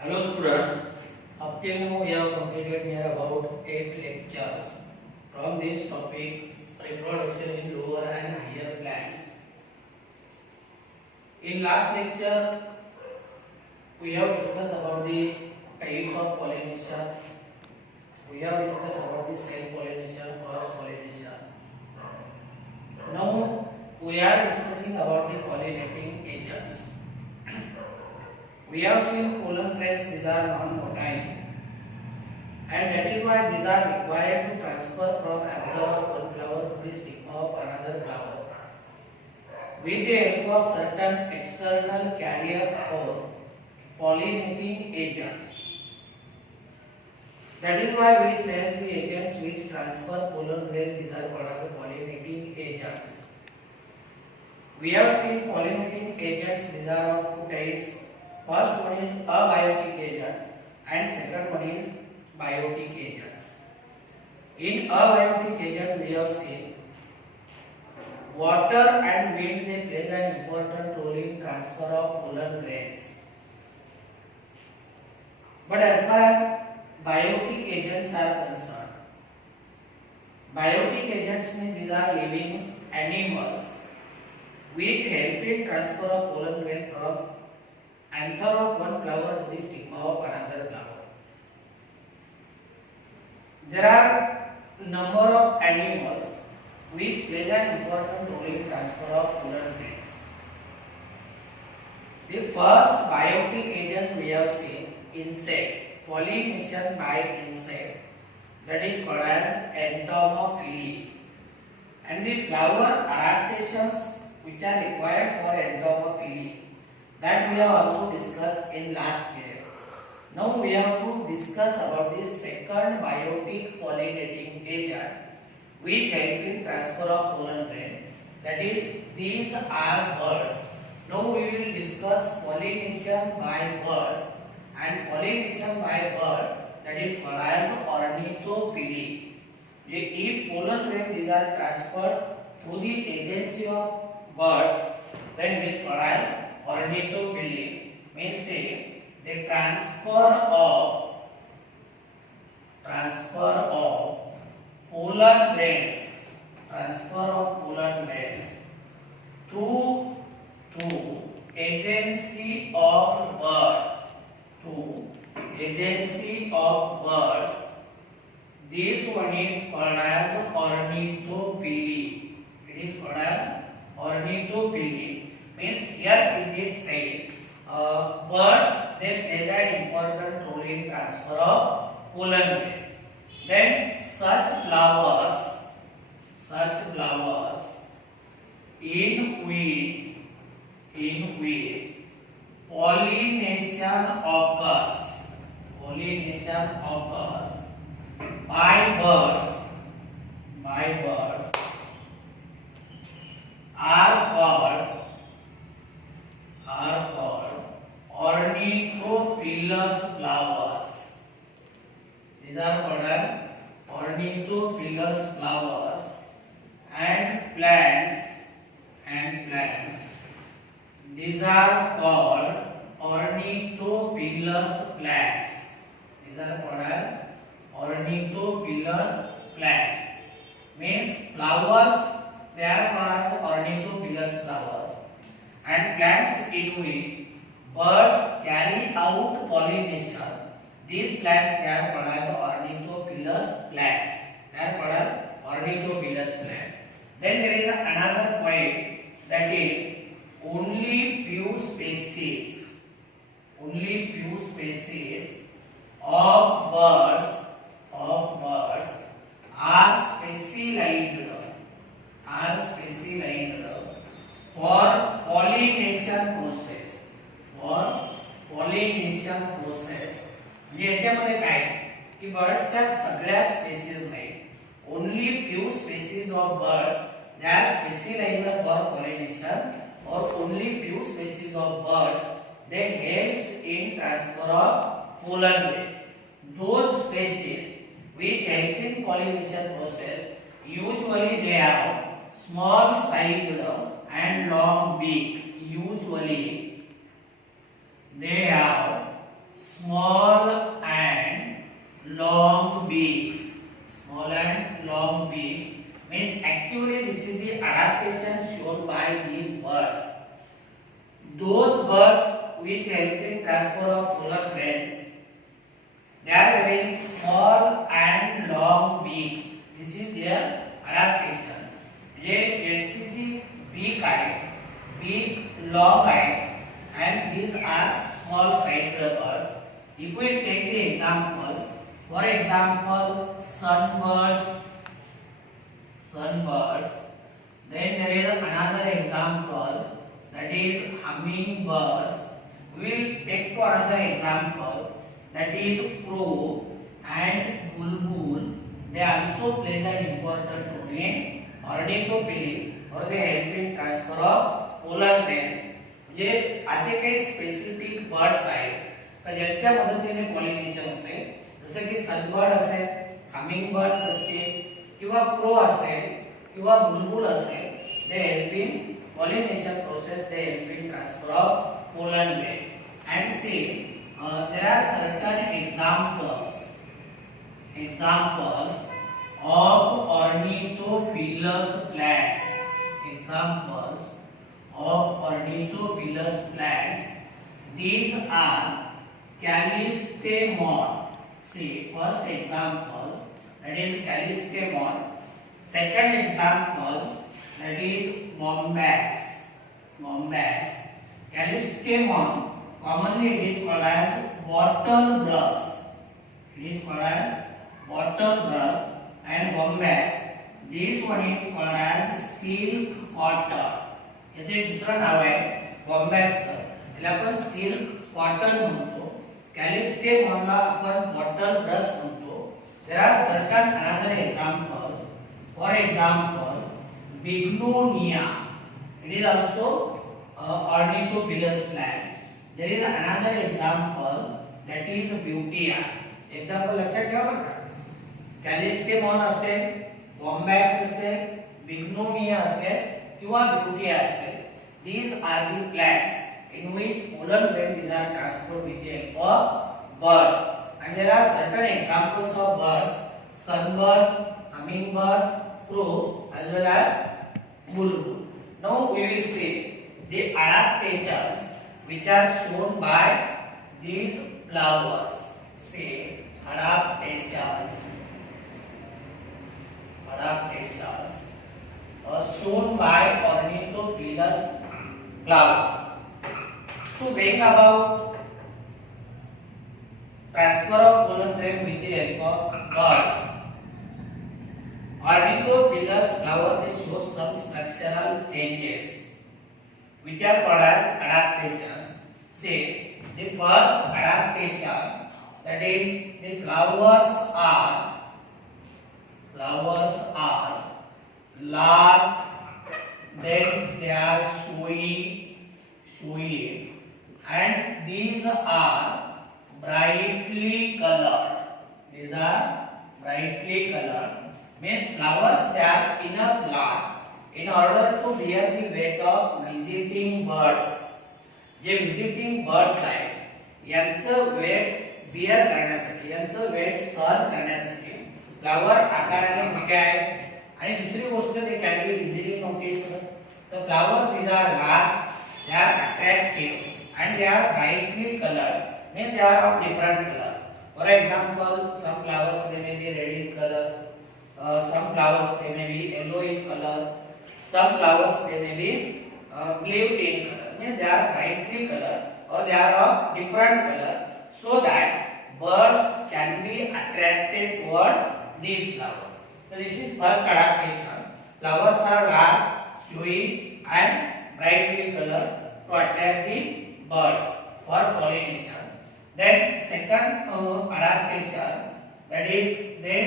Hello students, up till now we have completed near about 8 lectures from this topic reproduction in lower and higher plants. In last lecture we have discussed about the types of pollination. We have discussed about the self pollination, cross pollination. Now we are discussing about the pollinating agents. We have seen pollen grains, these are non-motile, and that is why these are required to transfer from anther of one flower to the stigma of another flower with the help of certain external carriers or pollinating agents. That is why we say the agents which transfer pollen grain, these are called as pollinating agents. We have seen pollinating agents, these are of two types. First one is abiotic agent and second one is biotic agents. In abiotic agent we have seen water and wind, they play an important role in transfer of pollen grains. But as far as biotic agents are concerned, biotic agents mean these are living animals which help in transfer of pollen grain from anther of one flower to the stigma of another flower. There are number of animals which play an important role in transfer of pollen grains. The first biotic agent we have seen, insect, pollination by insect, that is called as entomophily, and the flower adaptations which are required for entomophily, that we have also discussed in last period. Now we have to discuss about the second biotic pollinating agent which help in transfer of pollen grain, that is these are birds. Now we will discuss pollination by birds, and pollination by bird, that is called as ornithophily. If pollen grain these are transferred through the agency of birds, then it is called as ornithophily. Means say the transfer of pollen grains, through agency of birds, this one is called as ornithophily. It is called as ornithophily. Means here in this type, birds they play an important role in transfer of pollen grain. Then such flowers in which pollination occurs by birds are called ornithophilous flowers. These are called as ornithophilous flowers, and plants. These are called ornithophilous plants. Means flowers, they are called as ornithophilous flowers, and plants in which birds carry out pollination. These plants they are called as ornithophilous plants. Then there is another point, that is only few species of birds are specialized for pollination process. म्हणजे याच्यामध्ये काय की बर्ड्सच्या सगळ्या species नाही, only few species of birds they are specialised for pollination, or only few species of birds they helps in transfer of pollen grain. Those species which help in pollination process, usually they have small sized and long beak. Usually they have small which help in transfer of pollen grains. They are having small and long beaks. This is their adaptation. ये यांची जी beak आहे, beak long आहे, and these are small sized birds. If we take the example, for example, sunbirds. Then there is another example, that is hummingbirds. We will take to another example, that is crow and bulbul. They also plays an important role in ornithopily, or they help in transfer of pollen grains. जे असे काही specific birds आहेत का ज्यांच्या मदतीने pollination होते, जसे की sunbird असेल, हमिंगबर्ड्स असतील, किंवा क्रो असेल, किंवा बुलबुल असेल. they help in pollination process, they help in transfer of pollen grain. And see, there are certain examples of ornithophilous plants. Examples of ornithophilous plants. These are Callistemon. See, first example, that is Callistemon. Second example, that is Bombax. Callistemon, commonly it is called as bottle brush. And Bombax, this one is called as silk cotton. याचे दुसरं नाव आहे बॉम्बॅक्स. याला आपण silk cotton म्हणतो. कॅलिस्टेमॉनला आपण bottle brush म्हणतो. There are certain another examples. For example, Bignonia. It is also ornithophilous plant. There is another example, that is Buttea. Example लक्षात ठेवा बरं का. कॅलिस्टेमॉन असेल, बॉम्बॅक्स असेल, बिग्नोनिया असेल किंवा Buttea असेल. These are the plants in which pollen grains are transferred with the help of birds. And there are certain examples of birds: sunbirds, hummingbirds, crow, as well as bulbul. Now we will see the adaptations which are shown by these flowers. See, adaptations shown by ornithophilous flowers. To bring about transfer of pollen grain with the help of birds, ornithophilous flower they show some structural changes which are called as adaptations. See, the first adaptation, that is the flowers are large, then they are showy, and these are brightly colored. Means flowers they are enough large in order to bear the weight of visiting birds. J visiting birds आहेत यांचं wait beer करण्यासाठी, यांचं wait सहन करण्यासाठी flower आकाराने मोठे आहेत. आणि दुसरी गोष्ट ते can be easily noticed. The flowers these are large, they are attractive, and they are brightly colored. Means they are of different color. For example, some flowers they may be red in color, some flowers they may be yellow in color, some flowers they may be blue in color. Means they are brightly colored or they are of different color, so that birds can be attracted toward these flowers. So this is first adaptation. Flowers are large, showy, and brightly colored to attract the birds for pollination. Then second adaptation, that is they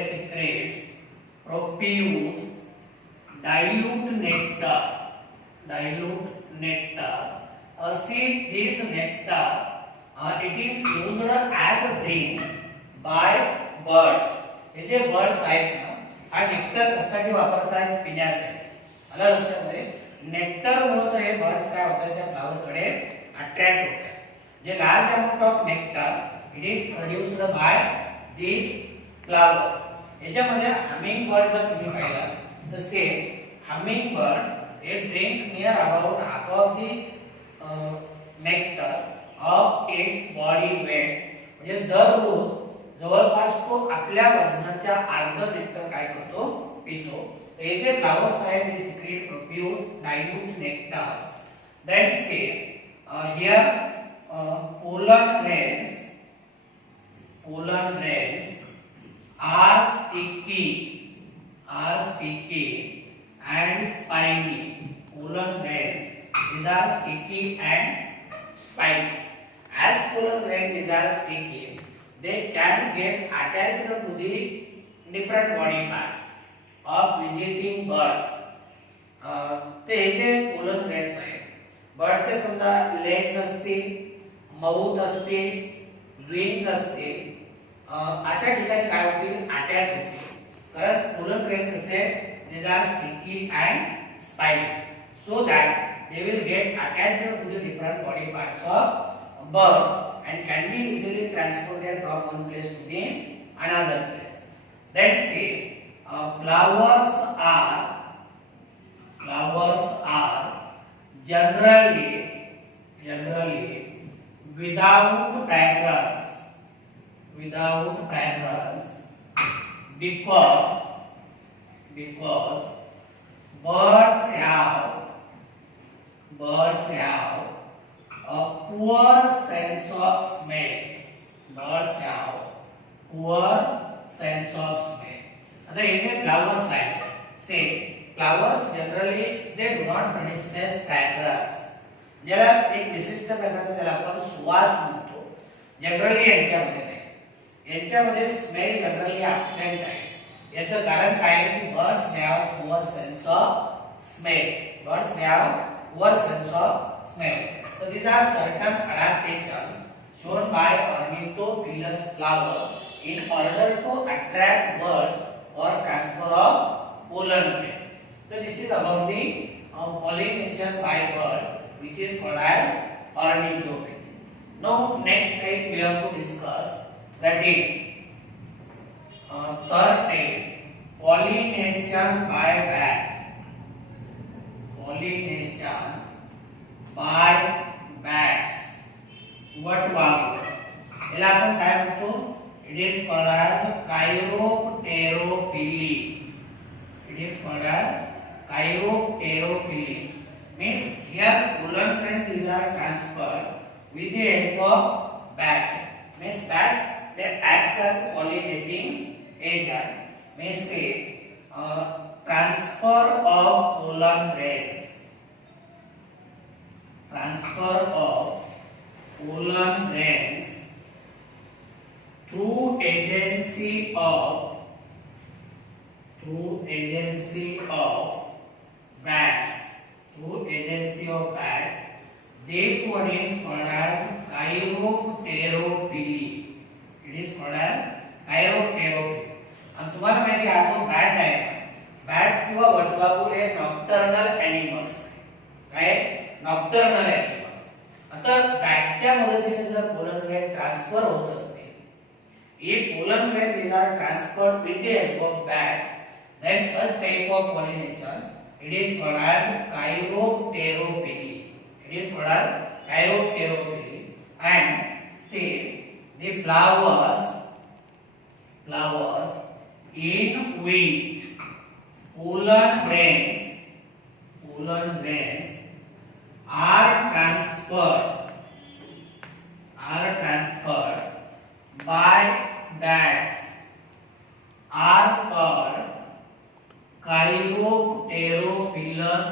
secrete profuse dilute nectar. See, this nectar it is used as a drink by birds. हे जे birds आहेत ना, हा nectar कशासाठी वापरतात? पिण्यासाठी. आला लक्षामध्ये? नेक्टर मुळे हे बर्ड्स काय होतात, त्या फ्लावर कडे अट्रॅक्ट होतात. जे large amount of nectar it is produced by these flowers. याच्यामध्ये हमिंग बर्ड जर तुम्ही पाहिला तर same hummingbird they drink near about half of the nectar of its body weight. म्हणजे दररोज जवळपास तो आपल्या वजनाच्या अर्ध नेक्टर काय करतो पितो. हे जे फ्लावर्स आहेत they secrete profuse dilute nectar. Then say here pollen grains are sticky and spiny. Pollen grains these are sticky and spiny. As pollen grains these are sticky, they can get attached to the different body parts of visiting birds. ते जे pollen grains आहेत बर्डचे समजा legs असतील, mouth असतील, wings असतील, अशा ठिकाणी काय होतील अटॅच होतील. कारण pollen grains कसे they are sticky and spiny, so that they will get attached to the different body parts of birds and can be easily transported from one place to the another place. Then say flowers are generally without fragrance because birds have a poor sense of smell. आता हे जे flowers आहेत, से flowers generally they do not produce fragrance. ज्याला एक विशिष्ट प्रकारचा त्याला आपण सुवास म्हणतो. जनरली यांच्यामध्ये नाही, यांच्यामध्ये स्मेल जनरली ॲब्सेंट आहे. याचं कारण काय आहे की birds have poor sense of smell. So these are certain adaptations shown by ornithophilous flower in order to attract birds or transfer of pollen grain. So this is about the pollination by birds, which is called as ornithophy. Now next type we have to discuss, that is third type, pollination by bat. वटवाघूळ याला आपण काय म्हणतो, it is called as chiropterophilia. Means here pollen grains these are transferred with the help of bat. Means bat they acts as pollinating agent. Means say transfer of pollen grains through agency of bats. This one is called as chiropterophilia. आणि तुम्हाला माहिती आहे जो bat आहे, bat किंवा वटवाघूळ हे nocturnal animals काय nocturnal animals. आता बॅटच्या मदतीने जर पोलन ग्रेन ट्रान्सफर होत असते, if pollen grains these are transferred with the help of bat, then such type of pollination it is called as chiropterophilia. And say the flowers in which pollen grains are transferred by bats are called chiropterophilous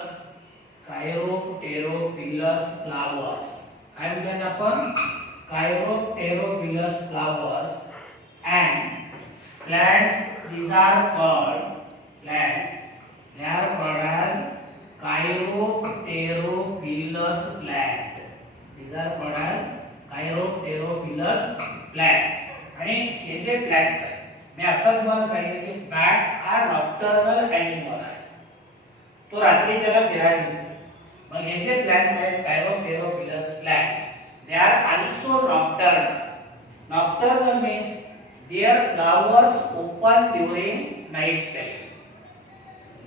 flowers. I am then upon chiropterophilous flowers. And plants these are called as chiropterophilous plant. plants. आणि हे जे प्लॅंट्स आहेत, मी आता तुम्हाला सांगितले की bat हा nocturnal animal आहे, तो रात्री ज्याला फिरायला येतो. मग हे जे प्लॅंट्स आहेत chiropterophilous plant, they are also nocturnal. Nocturnal means their flowers open during night time.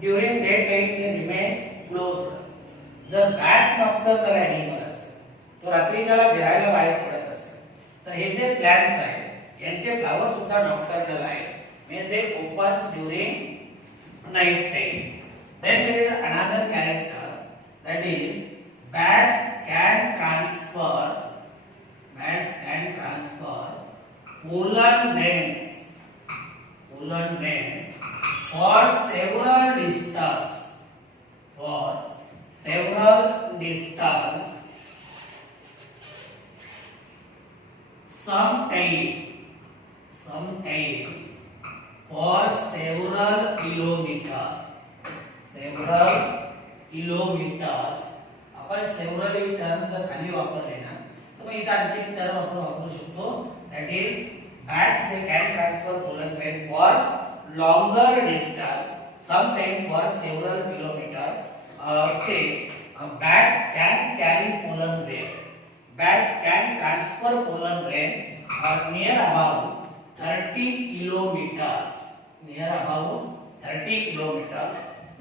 During daytime they remain closed. जर बॅट नॉक्टर्नल ॲनिमल असेल, तो रात्रीच्याला फिरायला बाहेर पडत असेल, तर हे जे प्लांट्स आहेत यांचे फ्लावर सुद्धा नॉक्टर्नल आहेत. Means they opens during night time. Then there is another character, that is bats can transfer pollen grains for several distance, sometimes for several kilometers. आपण सेव्हरल ही टर्म जर खाली वापरले ना, तर मग इथे आणखी एक टर्म आपण वापरू शकतो, that is bats they can transfer pollen grain for longer distance, sometime for several kilometre. से a bat can carry pollen grain. Bat can transfer pollen grain near about 30 kilometers.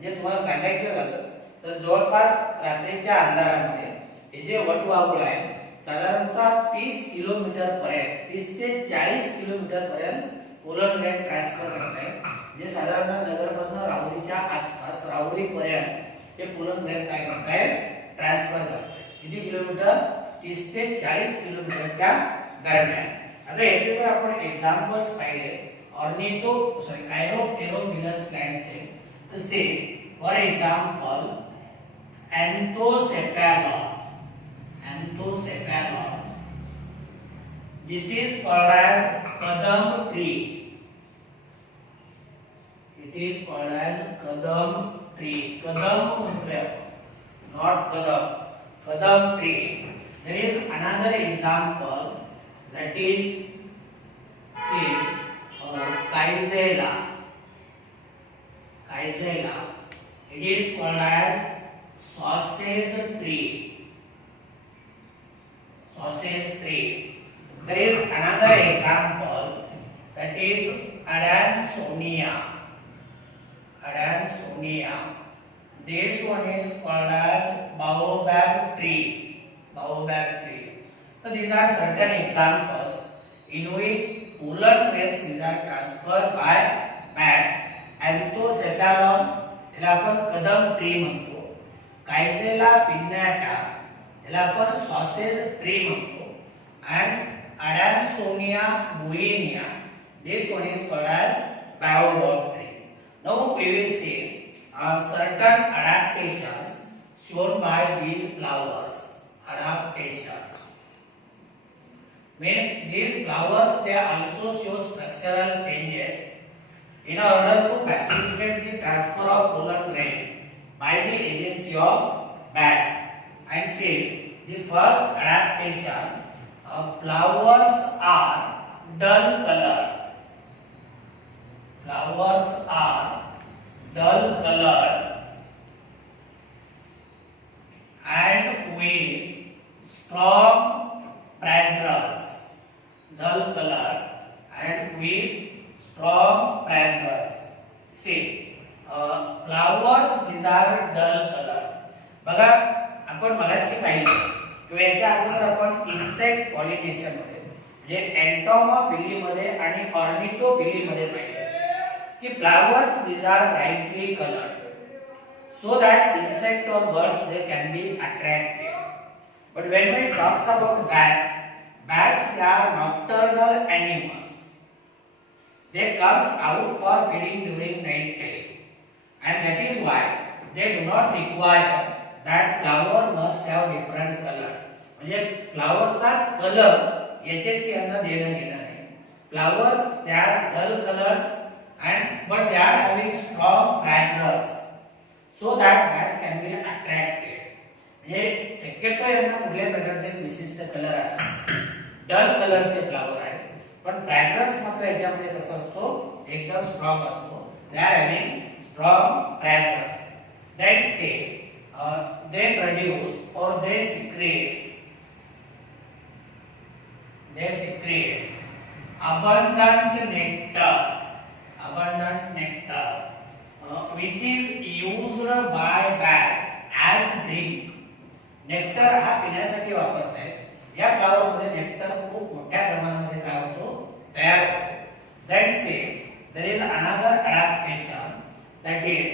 म्हणजे तुम्हाला सांगायचं झालं तर जवळपास रात्रीच्या अंधारामध्ये हे जे वटवाघूळ आहे साधारणतः 30 किलोमीटर पर्यंत 30 ते 40 किलोमीटर पर्यंत पोलन ग्रेन ट्रान्सफर करत आहे. म्हणजे साधारणतः नगरमधनं राहुरीच्या आसपास राहुरीपर्यंत हे पोलन ग्रेन काय करत आहे, ट्रान्सफर करत आहे. किती किलोमीटर? 30 ते 40 किलोमीटरच्या दरम्यान. आता याचे जर आपण एक्झाम्पल्स पाहिले कायरोप्टेरोमिनस प्लांटचे, तर से for example Anthocephalon. This is called as kadam tree. It is called as kadam tree. Kadam मतलब not kadam. Kadam tree. There is another example, that is say Caizela. It is called as sausage tree. There is another example, that is Adansonia. This one is called as baobab tree. So these are certain examples in which pollen grains are transferred by bats. Anthocephalon याला आपण कदम tree म्हणतो. कायझेला pinnata याला आपण sausage tree म्हणतो. and Adansonia buinia, this one is called as baobab tree. Now we will see certain adaptations shown by these flowers. Means these flowers they also show structural changes in order to facilitate the transfer of pollen grain by the agency of bats. And see, the first adaptation, flowers are dull colored. And with strong fragrance. See, flowers these are dull color. बघा आपण मगाशी पाहिलं किंवा याच्या अगोदर आपण insect pollination मध्ये म्हणजे एंटोमोफिली मध्ये आणि ऑर्निथोफिली मध्ये पाहिलं की flowers these are brightly colored so that insect or birds they can be attracted. But when we talks about bats they are nocturnal animals. They comes out for feeding during night time, and that is why they do not require that flower must have different color. म्हणजे फ्लावरचा colour याच्याशी यांना देणं घेणं नाही. Flowers they are dull colored but they are having strong fragrance so that can be attracted. म्हणजे शक्यतो यांना कुठल्या प्रकारचे विशिष्ट कलर असतात. डल कलरचे फ्लावर आहेत पण फ्रॅग्रन्स मात्र याच्यामध्ये कसं असतो एकदम स्ट्रॉंग असतो. They are having strong fragrance. That say they produce or they secretes abundant nectar which is used by bat nectar हा पिण्यासाठी वापरतायत या फ्लावर मध्ये नेक्टर खूप मोठ्या प्रमाणामध्ये काय होतो तयार होतो. Then say there is another adaptation, that is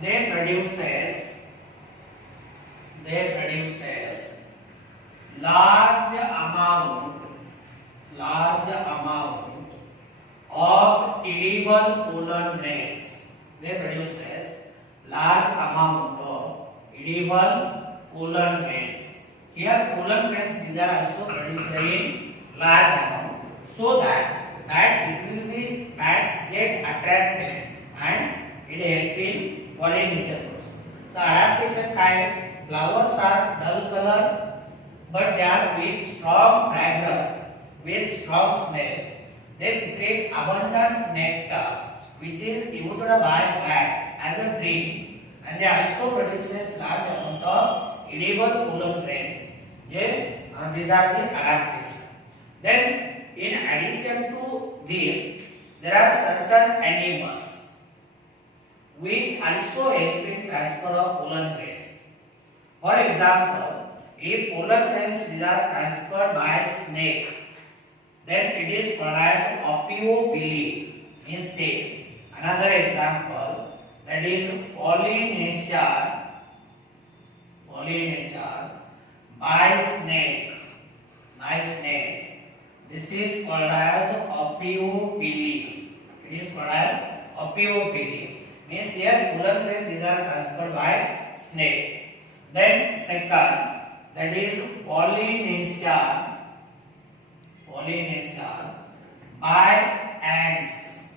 they produces large amount of edible pollen grains. They produces large amount of edible pollen grains. Here pollen grains these are also produced in large amount, so that it will be bats get attracted and it help in pollination process. The adaptation kind flowers are dull color but they are with strong fragrance, with strong smell. They secrete abundant nectar which is used by bat as a drink, and they also produces large amount of edible pollen grains. These are the adaptation. Then in addition to this, there are certain animals which also help in transfer of pollen grains. For example, if pollen grains are transferred by snake, then it is called as ophiopily in snake. Another example, that is pollination by snakes. This is called as ophiopily. It is called as ophiopily. Means here pollen grains these are transferred by snake. Then second, that is pollination by ants.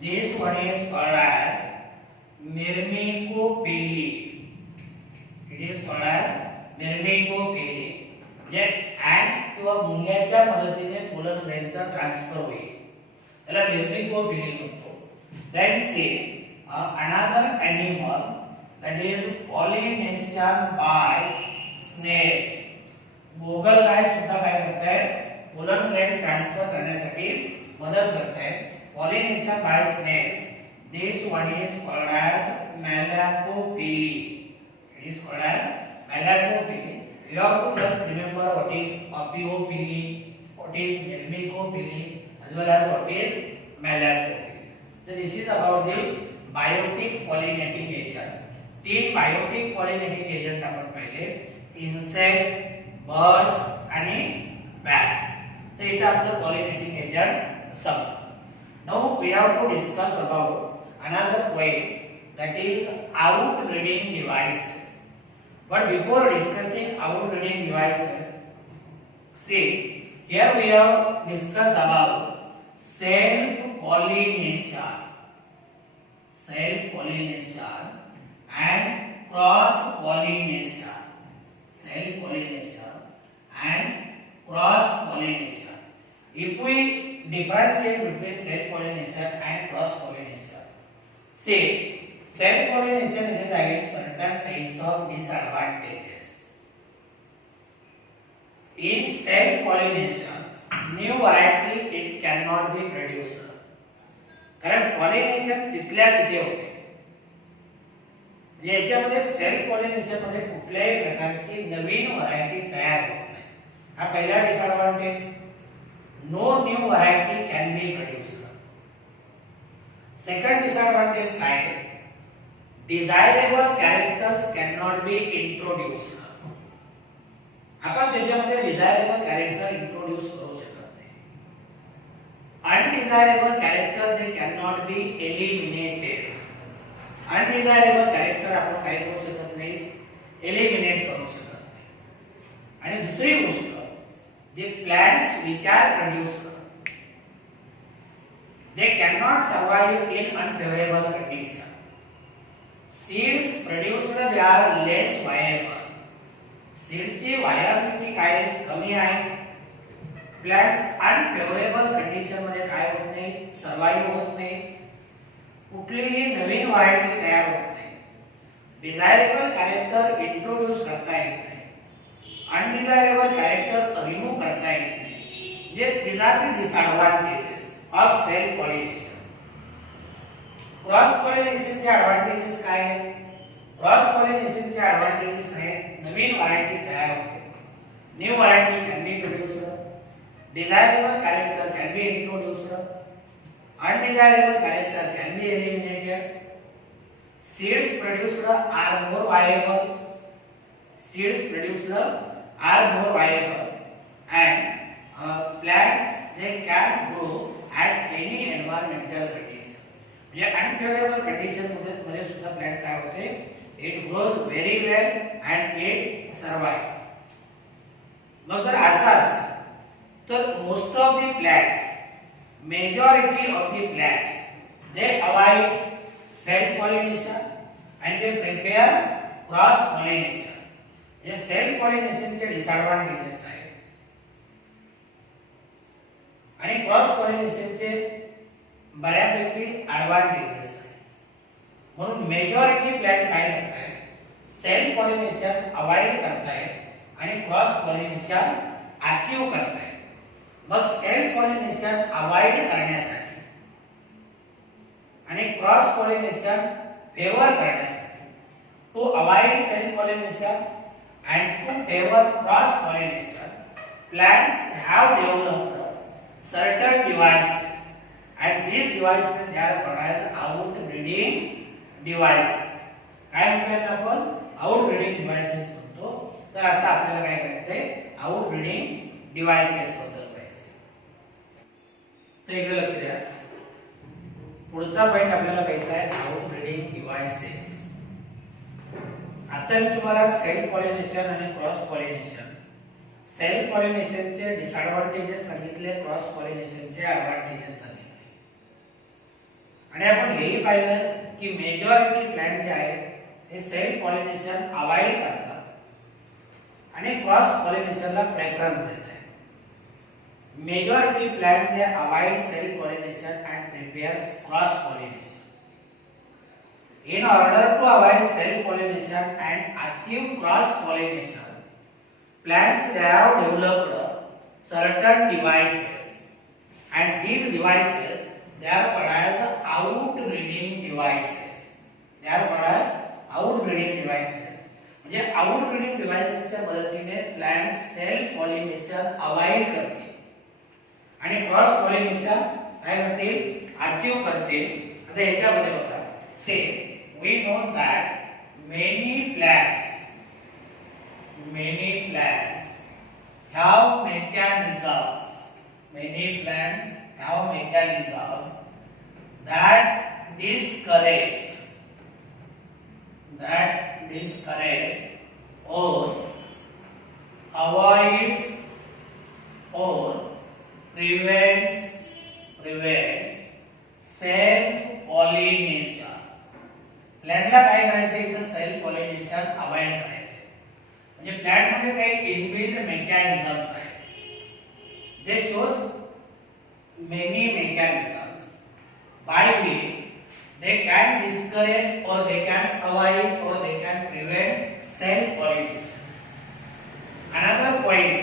This one is called as myrmecopily. It is called as myrmecopily. J ants किंवा मुंग्याच्या मदतीने pollen ग्रेनचा transfer होईल त्याला myrmecopily म्हणतो. Then say another animal, that is pollination by snakes. गोगल गाय सुद्धा काय करतायत पोलन ग्रेन ट्रान्सफर करण्यासाठी मदत करतायत. Pollination by snakes, this one is called as malacopily. It is called as malacopily. You have to just remember what is ophiopily, what is myrmecopily, as well as what is malacopily. So this is about the biotic pollinating agent. तीन biotic pollinating agent आपण पाहिले, insect, birds आणि bats. तर इथे आपलं pollinating agent संपलं. Now we have to discuss about another point, that is outbreeding devices. But before discussing outbreeding devices, see here we have discussed about self pollination and cross pollination. If we differentiate between self pollination and cross pollination, see self pollination is having certain types of disadvantages. In self pollination, new variety it cannot be produced. कारण pollination तिथल्या तिथे होते. याच्यामध्ये self pollination मध्ये कुठल्याही प्रकारची नवीन variety तयार होत नाही. हा पहिला disadvantage. No new variety can be produced. Second disadvantage काय आहे? Desirable characters can not be introduced. आपण त्याच्यामध्ये डिझायरेबल कॅरेक्टर इंट्रोड्यूस करू शकत नाही. Undesirable character they can not be eliminated. Undesirable character आपण काय करू शकत नाही, एलिमिनेट करू शकत नाही. आणि दुसरी गोष्ट, जे plants which are produce they can not survive in unfavourable condition. Seeds produced they are less viable. सीडची वायबिलिटी काय कमी आहे. प्लांट्स अनफेवरेबल कंडिशन मध्ये काय होत नाही, सर्वाइव होत नाही. कुठलीही नवीन व्हरायटी तयार होत नाही. डिझायरेबल कॅरेक्टर इंट्रोड्यूस करता येत नाही. अनडिझायरेबल कॅरेक्टर रिमूव्ह करता येत नाही. जे these are the disadvantages of self pollination. Cross pollination चे एडवांटेजेस काय आहेत? क्रॉस पॉलिनेशनचे ॲडव्हांटेजेस आहेत. नवीन व्हरायटी तयार होते. New variety can be produced. Desirable character can be introduced. Undesirable character can be eliminated. Seeds produced are more viable. Seeds produced are more viable, and plants they can grow at any environmental condition. म्हणजे unfavorable condition मध्ये सुद्धा plant काय होते, it grows very well and it survive. मग जर असं असेल तर most of the plants, majority of the plants, they avoid self pollination and they prepare cross pollination. हे सेल्फ पॉलिनेशन चे डिसएडवांटेजेस आहेत आणि क्रॉस पॉलिनेशन चे बऱ्यापैकी ॲडव्हांटेजेस आहेत. म्हणून मेजॉरिटी प्लांट काय करतायत, सेल्फ पॉलिनेशन अवॉइड करतायत आणि क्रॉस पॉलिनेशन अचीव करतायत. मग सेल्फ पॉलिनेशन अवॉइड करण्यासाठी आणि क्रॉस पॉलिनेशन फेवर करण्यासाठी, to avoid self pollination and to favor cross pollination, plants have developed certain devices, and these devices they are called as outbreeding devices. काय म्हणतात आपण, outbreeding devices म्हणतो. तर आता आपल्याला काय करायचंय, outbreeding devices बद्दल पाहिजे. तर इकडे लक्ष द्या. पुढचा पॉइंट आपल्याला पाहिजे आहे outbreeding devices. आता मी तुम्हाला सेल्फ पॉलिनेशन आणि क्रॉस पॉलिनेशन, सेल्फ पॉलिनेशनचे डिसएडवांटेजेस सांगितले, क्रॉस पॉलिनेशनचे ॲडव्हांटेजेस सांगितले. आणि आपण हेही पाहिलं की मेजॉरिटी प्लांट जे आहेत हे सेल्फ पॉलिनेशन अवॉइड करतात आणि क्रॉस पॉलिनेशनला प्रेफरन्स देतात. Majority plant they avoid self pollination and prepares cross pollination. In order to avoid self-pollination and achieve cross-pollination, plants they have developed certain devices, and these devices they are called as outbreeding devices. They are called as outbreeding devices. म्हणजे outbreeding devices च्या मदतीने plants self-pollination avoid करते आणि cross-pollination काय करते, achieve करते. आता याच्यामध्ये बघा, say we know that many plants have mechanisms that discourage or avoids or prevents self pollination. प्लॅन्टला काय करायचं, इथं सेल्फ पॉलिनेशन अवॉइड करायचं. म्हणजे प्लॅन्ट मध्ये काही इनबिल्ट मेकॅनिझम्स आहेत. दे shows many mechanisms by which they can discourage और दे कॅन अवॉइड और they can prevent self pollination. Another point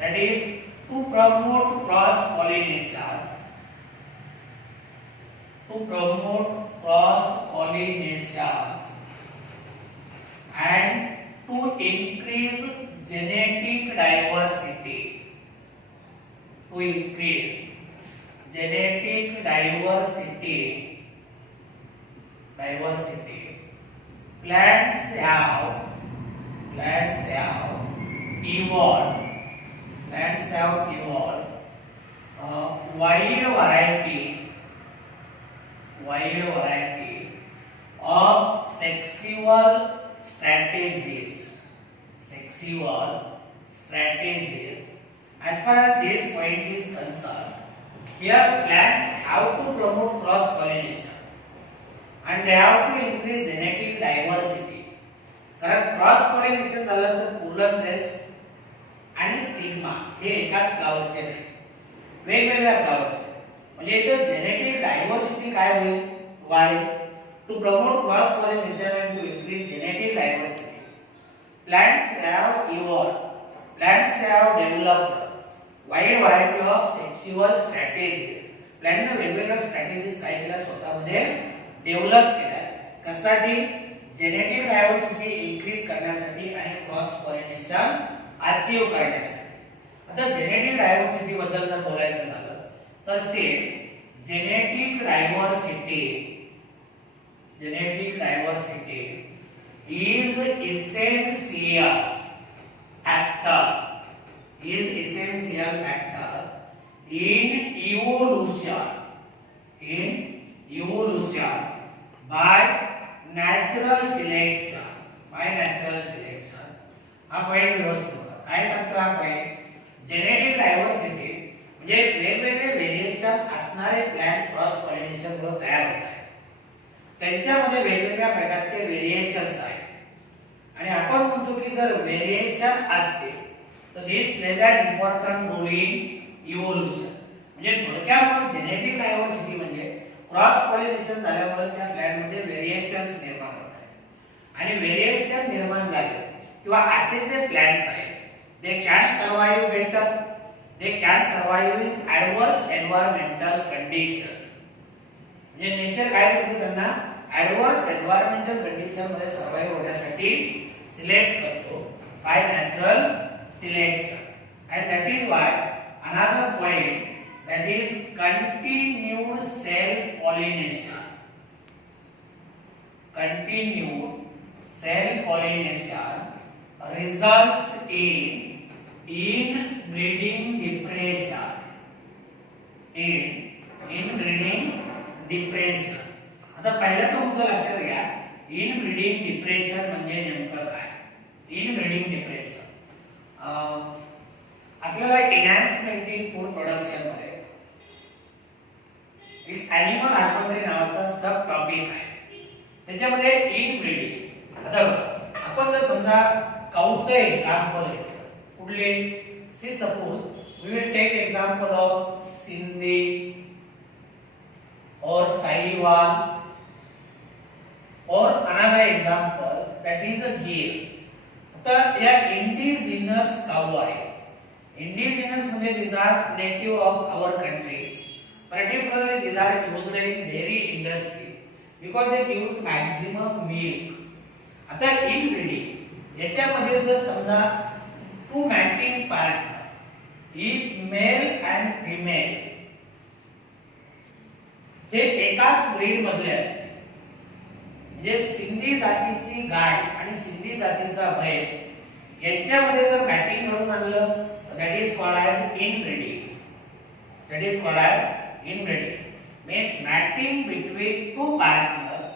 that is to promote cross pollination. And to increase genetic diversity. Plants have evolved wide variety of sexual strategies. As far as this point is concerned, here plants have to promote cross pollination and they have to increase genetic diversity. कारण cross pollination झालं तर pollen grace आणि stigma हे एकाच फ्लावरचे नाही, वेगवेगळ्या फ्लावरचे. म्हणजे इथे genetic diversity काय होईल, वाढेल. To promote cross pollination and to increase genetic diversity, plants have evolved, plants have developed wide variety of sexual strategies. प्लॅन्टने वेगवेगळ्या स्ट्रॅटेजीज काय केल्या, स्वतःमध्ये डेव्हलप केल्या. कशासाठी, जेनेटिक डायव्हर्सिटी इन्क्रीज करण्यासाठी आणि क्रॉस पॉलिनेशन अचीव करण्यासाठी. आता जेनेटिक डायव्हर्सिटी बद्दल जर बोलायचं झालं तर genetic diversity is essential factor in evolution by natural selection. हा पॉइंट व्यवस्थित बघा. काय सांगतो हा पॉइंट? जेनेटिक डायव्हर्सिटी म्हणजे वेगवेगळे व्हेरिएशन असणारे प्लांट क्रॉस पॉलिनेशन मुळे तयार होत आहेत. त्यांच्यामध्ये वेगवेगळ्या प्रकारचे व्हेरिएशन्स आहेत आणि आपण म्हणतो की जर व्हेरिएशन असते तर this plays an important role in evolution. म्हणजे थोडक्यात जेनेटिक डायव्हर्सिटी म्हणजे क्रॉस पॉलिनेशन झाल्यामुळे त्या प्लांटमध्ये व्हेरिएशन्स निर्माण होत आहेत आणि व्हेरिएशन निर्माण झाले किंवा असे जे प्लांट्स आहेत they can survive better, they can survive in adverse environmental conditions. म्हणजे नेचर काय करतो त्यांना adverse environmental condition मध्ये सर्वाइव्ह होण्यासाठी सिलेक्ट करतो by natural selection. And that is why another point, that is continued self pollination results in inbreeding depression. आता पहिला तो मुद्दा लक्षात घ्या. इनब्रीडिंग डिप्रेशन म्हणजे नेमकं काय? इनब्रीडिंग डिप्रेशन आपल्याला एनहान्समेंट इन फूड प्रोडक्शन मध्ये एनिमल हस्बंडरी नावाचा सब टॉपिक आहे. त्याच्यामध्ये इनब्रीडिंग. आता आपण जर समजा काऊचं एक्झाम्पल घेतलं कुठले सी suppose we will take example of Sindhi or Sahiwal or another example that is a Gir. आता या indigenous cow आहे. Indigenous म्हणजे these are native of our country. Particularly these are used in dairy industry because they gives maximum milk. आता inbreeding याच्यामध्ये जर समजा two mating partner if male and female हे एकाच breed मधले असते. म्हणजे सिंधी जातीची गाय आणि सिंधी जातीचा बैल यांच्यामध्ये जर मॅटिंग करून आणलं that is called as inbreeding. Means matting between two partners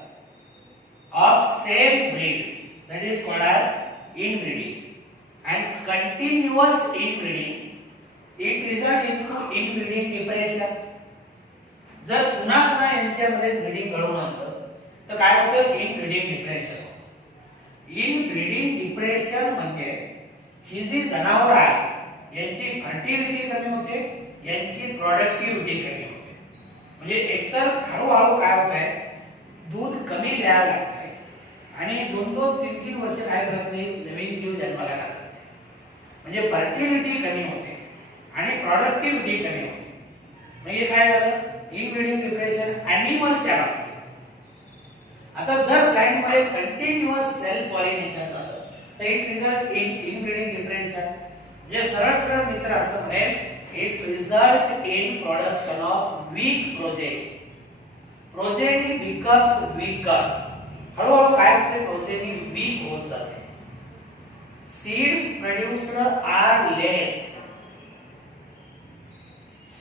of same breed that is called as inbreeding. And continuous inbreeding it result into inbreeding depression. जर पुन्हा पुन्हा यांच्यामध्ये ब्रीडिंग घडवून आणलं तर काय होतं? Inbreeding depression. इनब्रीडिंग डिप्रेशन म्हणजे ही जी जनावर आहे यांची फर्टिलिटी कमी होते, यांची प्रोडक्टिव्हिटी कमी होते. म्हणजे एकतर हळूहळू काय होत आहे दूध कमी द्यायला लागत आहे आणि 2-3 वर्ष काय करत नाही नवीन जीव जन्माला लागत नाही. म्हणजे फर्टिलिटी कमी होते आणि प्रोडक्टिव्हिटी कमी होते. म्हणजे काय झालं? इनब्रीडिंग डिप्रेशन एनिमलच्या बाबतीत. आता जर प्लांट मध्ये कंटिन्युअस सेल्फ पॉलिनेशन झालं तर it result in inbreeding depression. जे सरळ मित्र असं म्हणेल it result in production of weak progeny. Progeny becomes weaker. हळूहळू काय होते? प्रोजेनी वीक होत जाते. Seeds produced are less.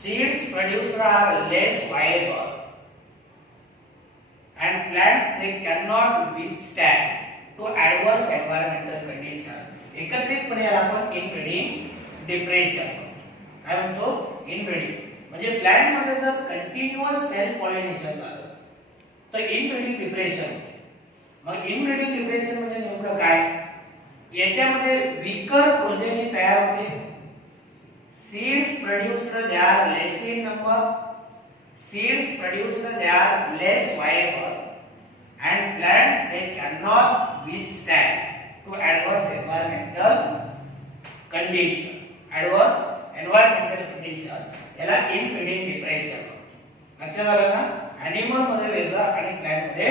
Seeds produced are less viable and plants they cannot withstand to adverse environmental condition. एकत्रितपणे आपण इनब्रीडिंग डिप्रेशन काय म्हणतो? Inbreeding म्हणजे प्लांट मध्ये जर कंटिन्युअस सेल्फ पॉलिनेशन झालं तर इनब्रीडिंग डिप्रेशन होते. मग इनब्रीडिंग डिप्रेशन म्हणजे नेमकं काय? याच्यामध्ये वीकर प्रोजेनी तयार होते. Seeds produced they are less in number. Seeds produced they are less viable, and plants they cannot withstand to adverse environmental condition. याला इनब्रीडिंग डिप्रेशन. लक्षात आलं ना? एनिमल मध्ये वेगळं आणि प्लांट मध्ये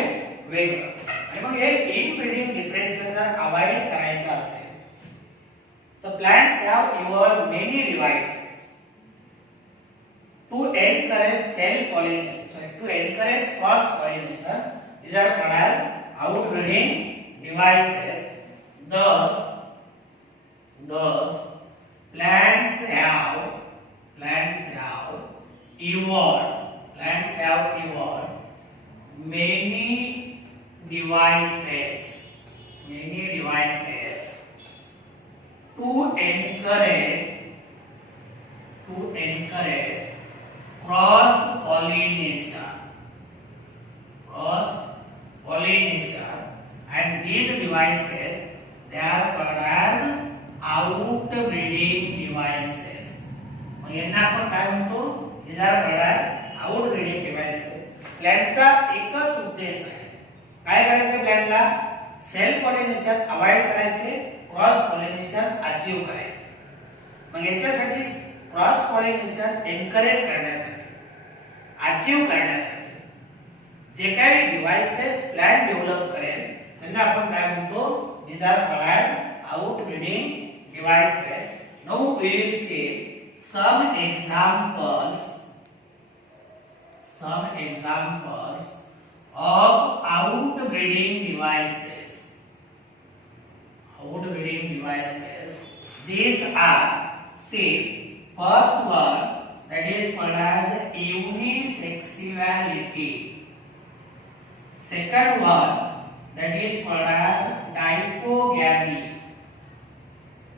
वेगळं. आणि मग हे इनब्रीडिंग डिफरेन्शियल जर अवॉइड करायचं असेल तर plants have evolved many devices to encourage self pollination, to encourage cross pollination. These are called as outbreeding devices. Thus plants have evolved many devices to encourage cross pollination, and these devices they are called as outbreeding devices. मग यांना आपण काय म्हणतो? these are called as outbreeding devices. प्लॅन्टचा एकच उद्देश आहे, काय करायचं? प्लॅन्टला self pollination avoid करायचे, क्रॉस पॉलिनेशन अचीव करायचे. मग याच्यासाठी क्रॉस पॉलिनेशन एनकरेज करण्यासाठी, अचीव करण्यासाठी जे काही डिव्हाइसेस प्लॅंट डेव्हलप करेल त्यांना आपण काय म्हणतो? these are called as outbreeding devices. Now we will see some examples of outbreeding devices. These are, see, first one, that is called as unisexuality. Second one, that is called as dipogamy.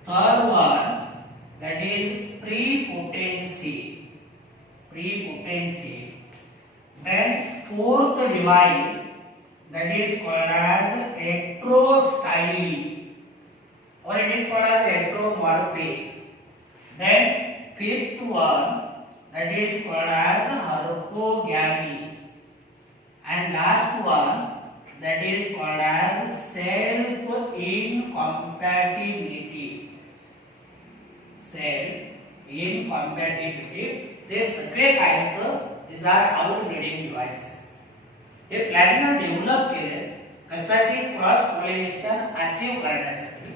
Third one, that is prepotency. Then fourth device, that is called as heterostyle, or it is called as heteromorphy. Then fifth one, that is called as herpogamy, and last one, that is called as self incompatibility. They सगळे काय होतं? these are outbreeding devices. हे प्लॅननं develop केले कशासाठी? Cross pollination achieve करण्यासाठी.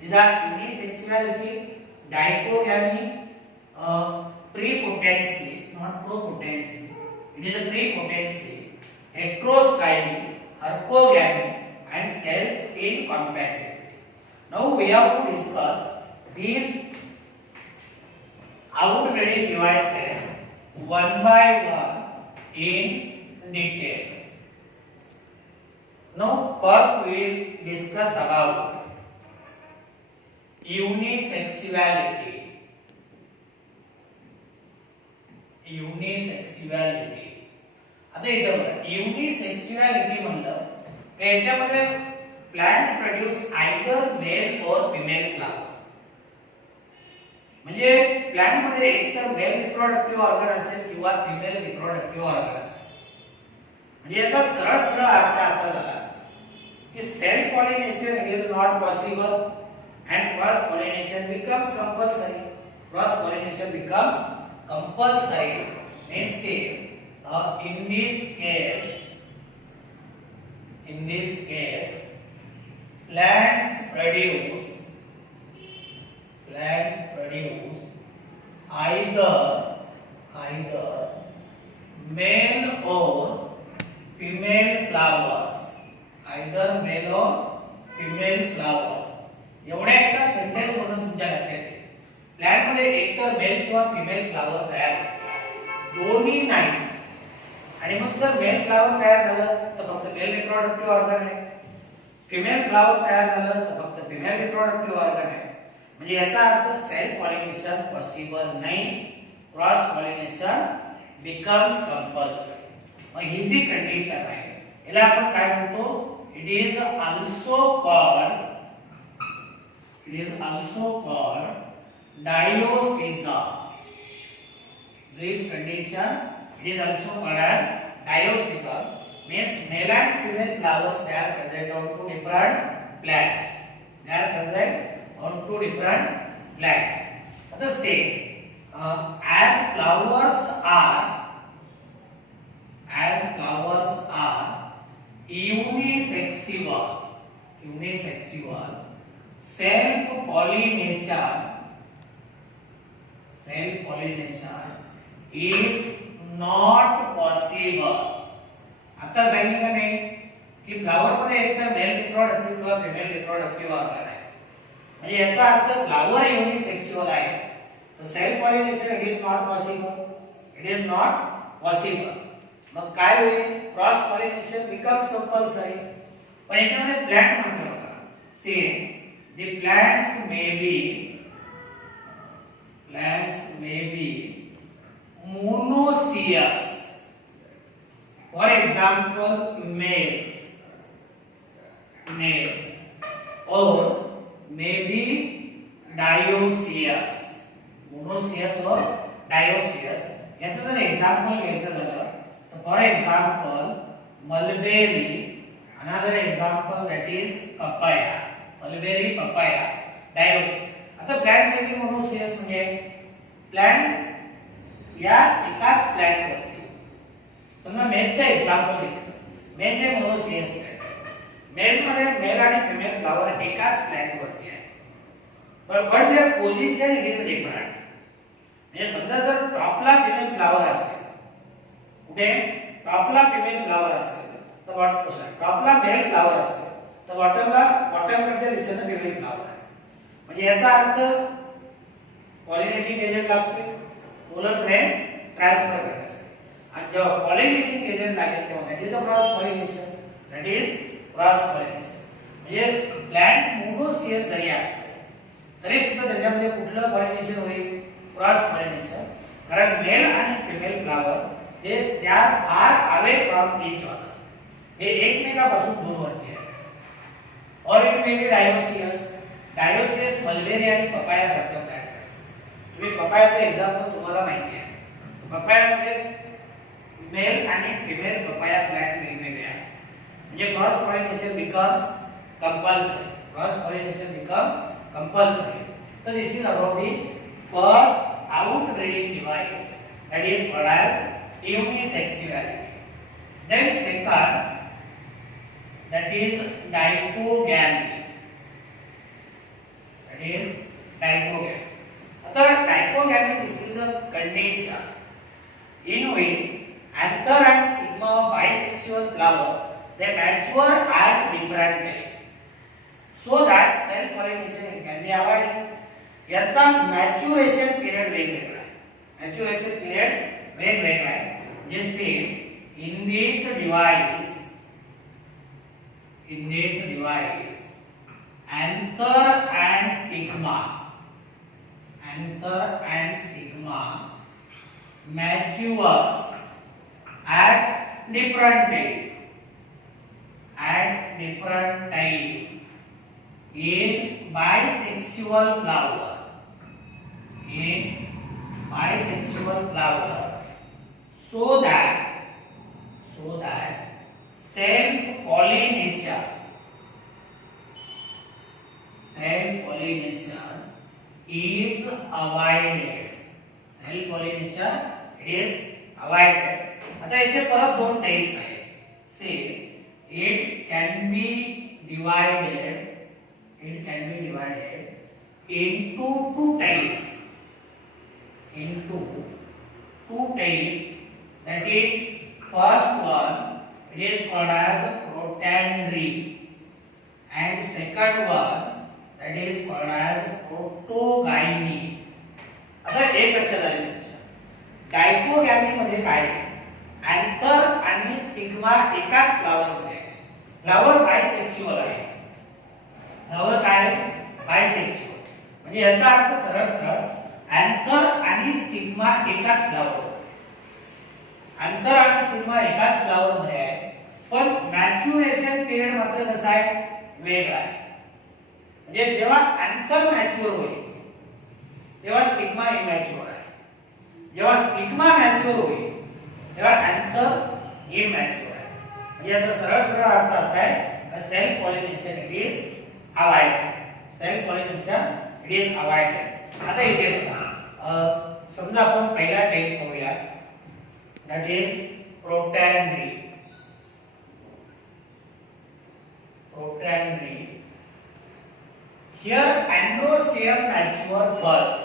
these are unisexuality, dipogamy, prepotency, not propotency, it is a prepotency, heterostyle, herpogamy, and self incompatibility. Now we have to discuss these outbreeding devices one by one in detail. Now first we will discuss about unisexuality. आता इथं युनिसेक्सुअलिटी म्हणलं की याच्यामध्ये plant produce either mail और female flower. म्हणजे plant मध्ये एकतर male reproductive organ असेल किंवा फिमेल रिप्रोडक्टिव्ह ऑर्गन असेल. म्हणजे याचा सरळ अर्थ असा झाला की self pollination is not possible and cross pollination becomes compulsory. Means say in this case plants produce either male or female flowers. एवढ्या एका सेंटेन्स वरून तुमच्या लक्षात येईल प्लॅंट मध्ये एकतर मेल किंवा फिमेल फ्लावर तयार होते, दोन्ही नाही. आणि मग जर मेल फ्लावर तयार झालं तर फक्त मेल रिप्रोडक्टिव्ह ऑर्गन आहे, फिमेल फ्लावर तयार झालं तर फक्त फिमेल रिप्रोडक्टिव्ह ऑर्गन आहे. म्हणजे याचा अर्थ सेल्फ पॉलिनेशन पॉसिबल नाही, क्रॉस पॉलिनेशन बिकम्स कंपल्सरी. मग ही जी कंडिशन आहे याला आपण काय म्हणतो? It is also called diocism. This condition it is also called as diocism. Means male and female flowers they are present on two different plants. The same as flowers are unisex unisexual self pollination is not possible. आता सांगितलं का नाही की flower मध्ये एकतर male reproductive किंवा female reproductive organ आहे, म्हणजे याचा अर्थ फ्लावर युनिसेक्सुअल आहे, तर self pollination it is not possible. मग काय होईल? Cross pollination becomes compulsory. पण याच्यामध्ये प्लांट मात्र बघा, see the plants may be monoecious. For example, males, or maybe dioecious, monoecious or dioecious. याचं जर एक्झाम्पल घ्यायचं झालं तर for example mulberry, another example that is papaya, mulberry, papaya, dioecious. आता प्लांट मे बी मोनोसियस म्हणजे plant या एकाच plant वरती, समजा मेलचं एक्झाम्पल घेतो, मेल हे मोनोसियस प्लांट, मेल मध्ये मेल आणि फिमेल फ्लावर एकाच प्लांट वरती आहे, but their position is different. म्हणजे समजा जर टॉपला फिमेल फ्लावर असेल, कुठे टॉपला फिमेल फ्लावर असेल तर टॉपला मेल फ्लावर असेल तर बॉटमकडच्या दिशेने फिमेल फ्लावर आहे. म्हणजे याचा अर्थ पॉलिनेटिंग एजंट लागते पोलर ग्रेन ट्रान्सफर करण्यासाठी, आणि जेव्हा पॉलिनेटिंग एजंट लागेल तेव्हा that is a cross pollination. म्हणजे प्लांट मोनोसियस जरी असतो तरी सुद्धा त्याच्यामध्ये कुठलं पॉलिनेशन होईल? Cross pollination. कारण मेल आणि फिमेल फ्लावर हे त्या फार अवे फ्रॉम ईच अदर, हे एकमेकांपासून दूर वरती आहे. Or it may be dioecious mulberry आणि पपाया सारखं प्लांट आहे. तुम्ही पपायाचं एक्झाम्पल तुम्हाला माहिती आहे, पपायामध्ये मेल आणि फिमेल पपाया प्लांट वेगवेगळे आहे, म्हणजे क्रॉस पॉलिनेशन बिकम्स कंपल्सरी. तर this is about the first outbreeding device, that is called as unisexuality. Then second, that is dipogamy. Other dipogamy, this is a condition in which anther and stigma of bisexual flower they mature at different time, so that self pollination can be avoided. याचा maturation period वेगवेगळा आहे, जसे in this device anther and stigma matures at different time in bisexual flower, so that self pollination is avoided. आता इथे परत दोन types आहेत. से it can be divided into two types, that is first one it is called as protandry, and second one that is called as protogamy. आता एक लक्षात आले तुमच्या डायपोगॅमी मध्ये काय आहे? अँथर आणि स्टिग्मा एकाच फ्लावर मध्ये आहे. फ्लावर बायसेक्सुअल आहे, बायसेक्सुअल म्हणजे याचा अर्थ सरळ अँथर आणि स्टिग्मा एकाच फ्लावर मध्ये आहे, पण मॅच्युरेशन पिरियड मात्र कसा आहे? वेगळा आहे. म्हणजे जेव्हा अँथर मॅच्युअर होईल तेव्हा स्टिग्मा इमॅच्युअर आहे, जेव्हा स्टिग्मा मॅच्युअर होईल तेव्हा अँथर इमॅच्युअर आहे. म्हणजे याचा सरळ अर्थ असा आहे self pollination it is avoided. आता इथे बघा, समजा आपण पहिला टाइप पाहूया, that is protandry. Here androecium mature first.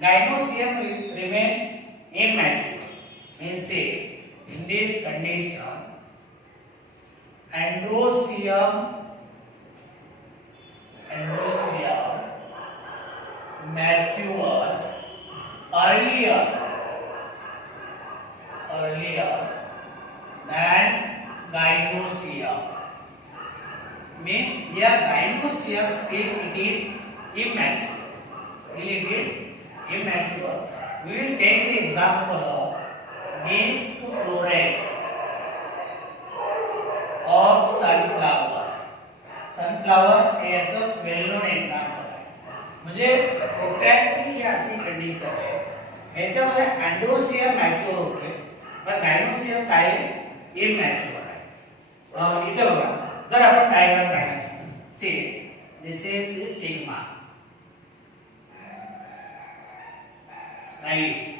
Gynoecium remain immature. Means say in this condition androecium matures earlier than gynoecium. Means here gynoecium still it is immature. Still it is immature. We will take the example of these two florets of sunflower. Sunflower हे याचं well known example आहे. म्हणजे प्रोटॅक्टी ही अशी condition आहे ह्याच्यामध्ये अँड्रोसियम mature होते पण gynoecium काय immature आहे. इथे बघा जर आपण डायग्राम काढायची see this is the stigma style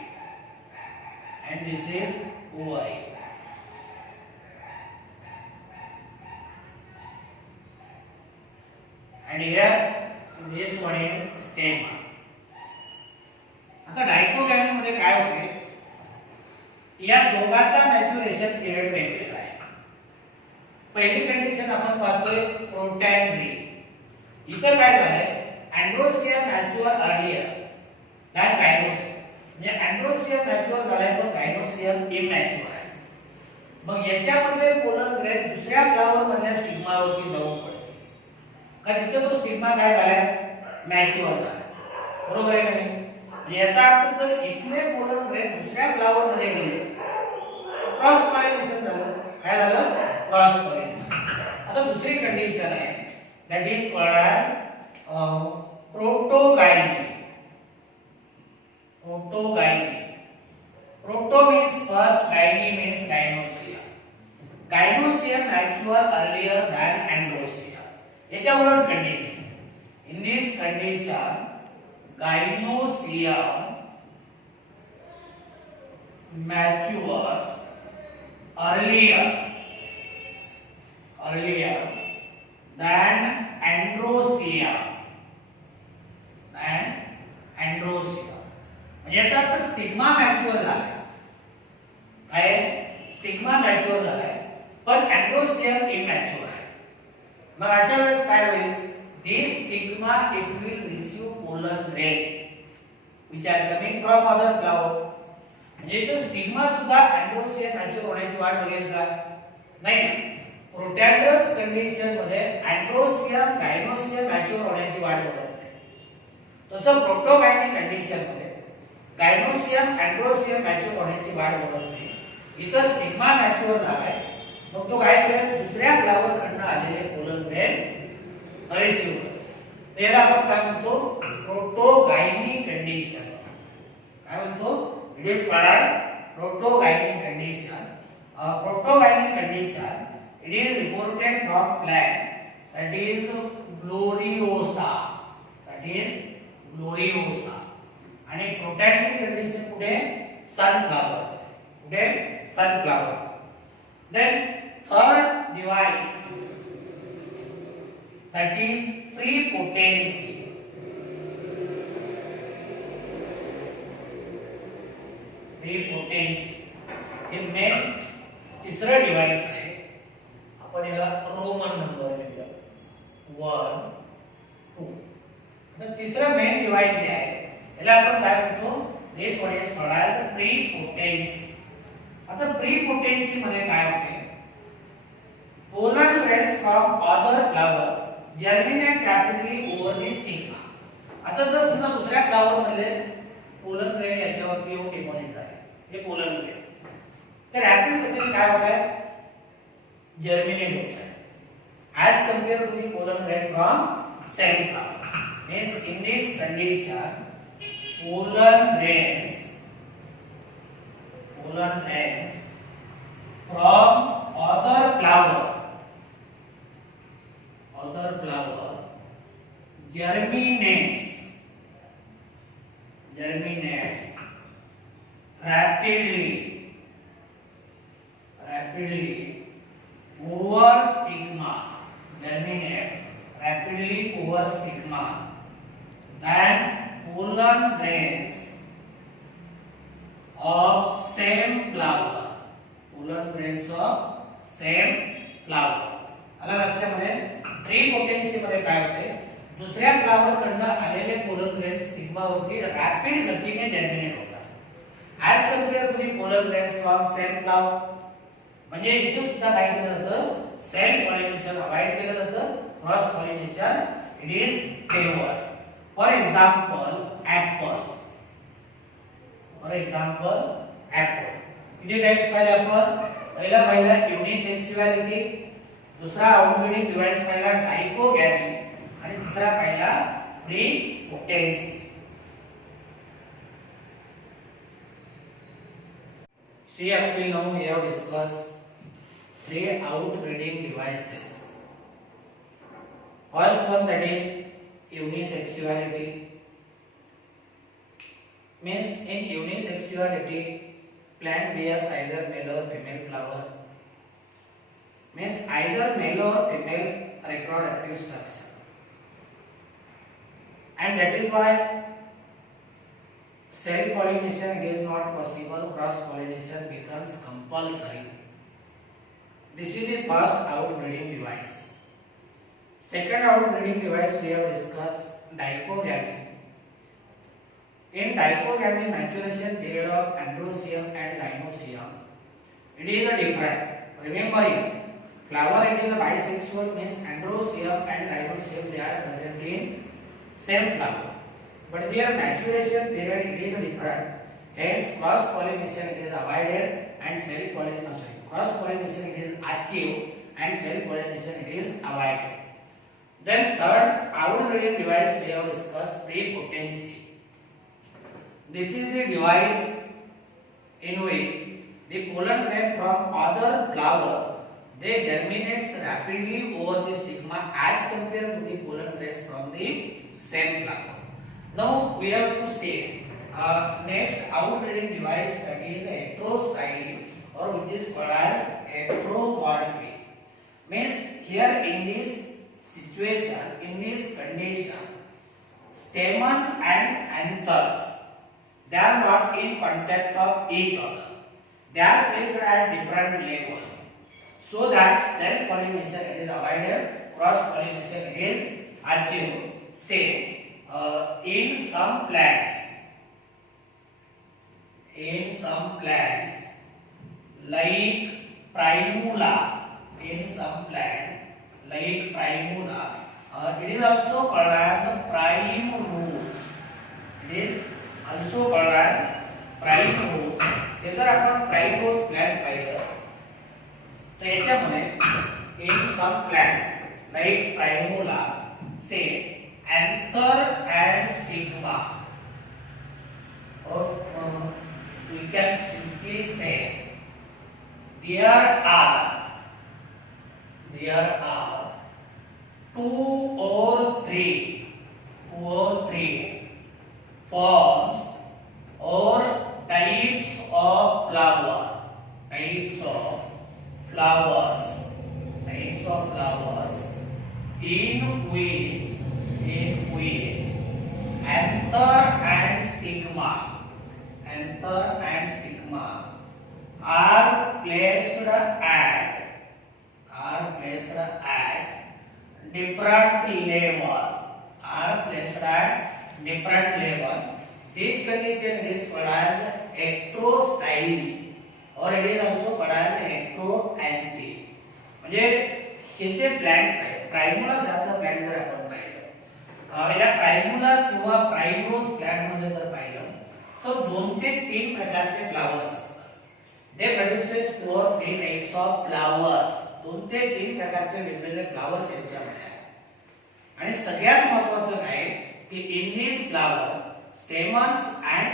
and this is OI. And here this one is stemma. आता डायकोगॅमी मध्ये काय होते या दोघांचा मॅच्युरेशन पिरियड वेगवेगळा आहे. पहिली कंडिशन आपण पाहतोय प्रोटॅन्ड्री. इथं काय झालंय अँड्रोसियम मॅच्युअर अर्लियर दॅन गायनोसियम. म्हणजे अँड्रोसियम मॅच्युअर झालाय पण गायनोसियम इमॅच्युअर आहे. मग याच्यामधले पोलन ग्रेड दुसऱ्या फ्लावर मधल्या स्टिग्मावरती जाऊन पडते का जिथे तो स्टिग्मा काय झालाय मॅच्युअर झालाय. बरोबर आहे का नाही. याचा अर्थ जर इथले पोलन ग्रेड दुसऱ्या फ्लावर मध्ये गेले क्रॉस पॉलिनेशन झालं. काय झालं क्रॉस पॉलिनेशन. आता दुसरी कंडिशन आहे that is called as protogyny. Protogyny. Proto means first, gyne means gynoecium. Gynoecium mature earlier than androecium. याच्या उलट condition. In this condition, gynoecium matures earlier than androecium. याचा अर्थ stigma mature झालाय. काय stigma mature झालाय पण अँड्रोसियम immature आहे. मग अशा वेळेस काय होईल this stigma it will receive pollen grains which are coming from other flower. म्हणजे तो स्टिग्मा सुद्धा अँड्रोसियम मॅच्युअर होण्याची वाट बघेल का नाही. प्रोटॅक्टर्स कंडिशन मध्ये अँड्रोसियम गायनोसियम मॅच्युअर होण्याची वाट बघत नाही. तसं प्रोटोगायनी कंडिशन मध्ये गायनोसियम अँड्रोसियम मॅच्युअर होण्याची वाट बघत नाही. इथं स्टिग्मा मॅच्युअर झालाय मग तो काय करेल दुसऱ्या फ्लावर कडनं आलेले पोलन ग्रेड रिसीव्ह करेल. त्याला आपण काय म्हणतो प्रोटोगायनी कंडिशन. काय म्हणतो it is called protogyny condition. Protogyny condition it is reported from plant that is Gloriosa. आणि प्रोटॅक्टिव्ह कंडिशन कुठे sunflower. Then third device that is prepotency. हे मेन तिसरं डिवाइस आहे. आपण याला रोमन नंबर लिहूया 1 2. आता तिसरं मेन डिवाइस आहे याला आपण काय म्हणतो this one is called as prepotency. आता प्रीपोटेन्सी मध्ये काय होते pollen grains from other flower germinate rapidly over the stigma. आता जर समजा दुसऱ्या फ्लावर मधले पोलन ग्रेड याच्यावरती येऊन डिपॉझिट झाले हे पोलन ग्रेड तर रॅपिड गतीने काय होत आहे जर्मिनेट होत आहे as compare to the pollen grains from same flower. Means in this condition pollen grains from other flower germinates rapidly over stigma. Germinates rapidly over stigma than pollen grains of same flower. Pollen grains of same flower. आला लक्षामध्ये tree potency मध्ये काय होते, दुसऱ्या flower कडनं आलेले pollen grain stigma वरती rapid गतीने जर्मिनेट होतात as compare to the pollen grains from same flower. म्हणजे इथे सुद्धा काय केलं जातं, सेल्फ पॉलिनेशन अवॉइड केलं जातं, cross pollination it is favoured. For example apple. For example apple किती टाइप्स पाहिले आपण, पहिला युनिसेक्सुअलिटी, दूसरा आउटब्रीडिंग डिवाइस पाहिला डायकोगॅमी आणि तिसरा पाहिला प्रीपोटेन्सी. See up till now we have discussed three outbreeding devices. First one, that is unisexuality. Means in unisexuality plant bears either male or female flower. Means either male or female reproductive structure, and that is why self pollination is not possible, cross pollination becomes compulsory. This is the first outbreeding device. Second outbreeding device we have discussed dicogamy. In dicogamy, maturation period of androecium and gynoecium, it is a different. Remember here, flower it is a bisexual, means androecium and gynoecium they are present in same flower, but their maturation period it is different. Hence cross pollination it is avoided and self pollination, cross pollination it is achieved and self pollination it is avoided. Then third outbreeding device we have discussed prepotency. This is the device in which the pollen grain from other flower they germinates rapidly over the stigma as compared to the pollen grains from the same flower. Now we have to say next outbreeding device, that is heterostyly, or which is called as heteromorphy. Means here in this situation, in this condition, stamen and anthers they are not in contact of each other. They are placed at different level, so that self pollination it is avoided, cross pollination it is achieved. Say in some plants like primula, in some plant like primula, it is also called as primrose. It is also called as primrose. हे जर आपण primrose plant पाहिलं तर याच्यामध्ये in some plants like primula, say anther and stigma, or we can simply say there are two or three forms or types of flowers in which anther and stigma are placed at different level. This condition is called as heterostyly, or it is also called as heteroanthy. म्हणजे हे जे plants आहेत, प्राइमुला सारखा plant जर आपण पाहिलं, या प्राइमुला किंवा primrose plant मध्ये जर पाहिलं तर 2 ते 3 प्रकारचे फ्लावर्स असतात. दे produces 2 or 3 types of flowers. 2 ते 3 प्रकारचे वेगवेगळे फ्लावर्स यांच्यामध्ये आहेत. आणि सगळ्यात महत्त्वाचं काय की in this flower stamens and